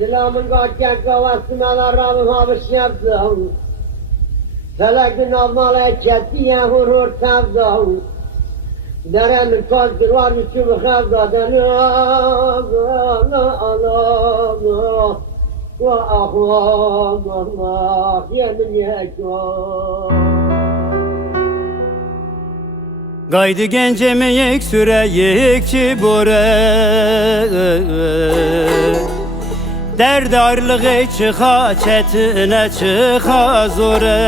Selamın kaçken kavası melarramı hamış yaptım. Felekün avmalı çettiye hurur sevdim. Deremin kalkır var üçümü xevdaden. Yemin yekim. Gaydi gencemi yek süre yekçi bore. Derd ayrılığı çıxa çetine çıxa zore.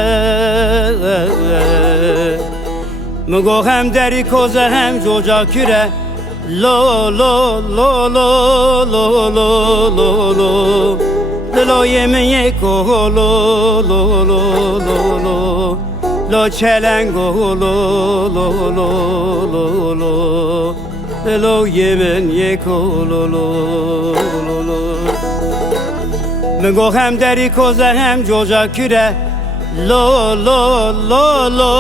Mügo hem deri koze hem coca küre. Lo lo lo lo lo lo lo lo. Lo yemin yeko lo lo lo lo lo. Lo çelengo lo lo lo lo lo. Lo yemin yeko lo lo lo lo. Mügo hem deri koze hem coca küre. Lo lo lo lo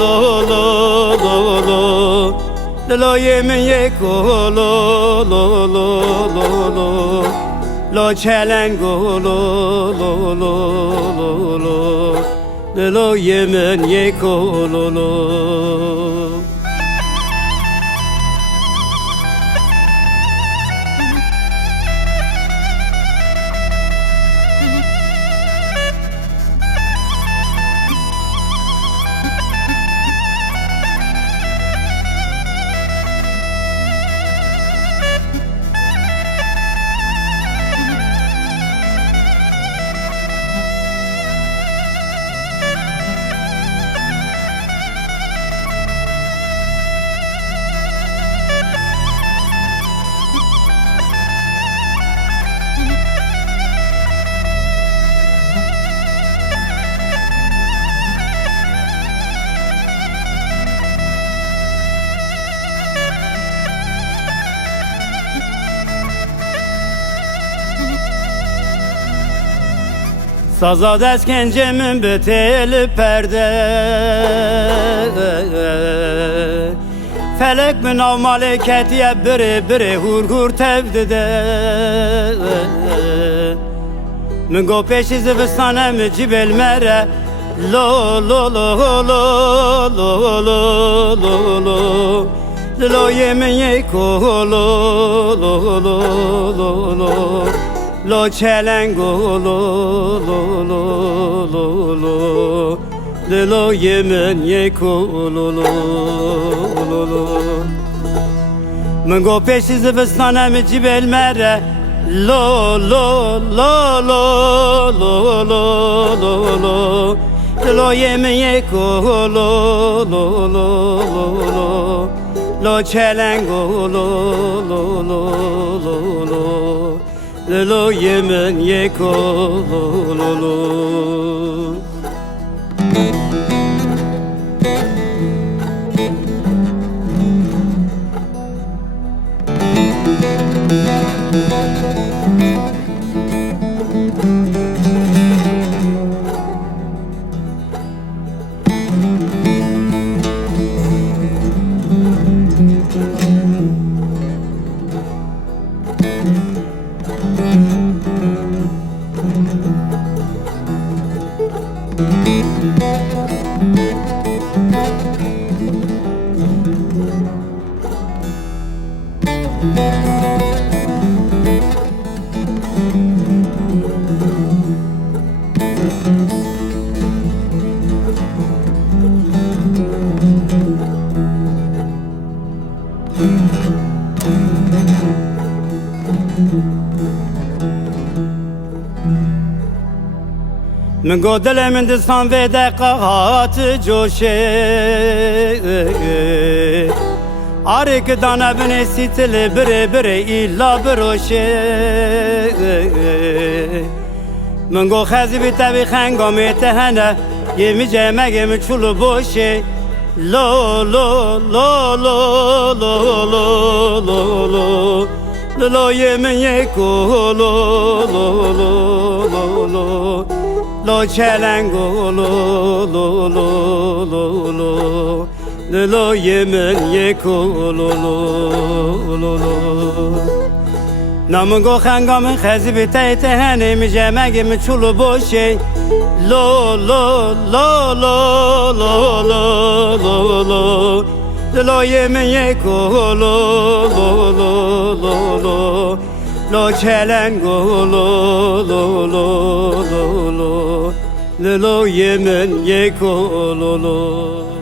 lo lo lo lo. Lo yemin yeko lo lo lo lo lo. Lo çelengo lo lo lo lo lo. Lo yemin yeko lo lo. Saza deskencemin büteli perde. Felek min av maleketiye biri biri hur hur tevdide. Min go peşi zivistane mi cibel mere. Lo lo lo lo lo lo lo lo. Lo yemin yeko lo lo lo lo lo. Lo çelengo lo lo lo lo lo. Lo yemin yeko lo lo lo lo. Min go peşi zivistane mi cibel mere. Lo lo lo lo lo lo lo lo. Lo yemin yeko lo lo lo lo. Lo çelengo lo lo lo lo lo. Lo yemin yeko lo lo. من گو دل من دستان و دقات جوشه آره که دانه بنی سیتل بره بره ایلا بروشه من گو خزی بی تبی خنگامی تهنه یمی جمعه یمی چولو باشه لو لو لو لو لو لو لو لو لو یمی یکو لو لو لو لو لو lo çelengo lo lo lo lo lo lo yemin yeko lo lo lo lo Namı go hengam xezbi teyte henim jemegim çulu boşey lo lo lo lo lo lo lo lo lo yemin yeko lo lo lo lo lo lo çelengo lo lo lo lo lo lo yemin yeko lo lo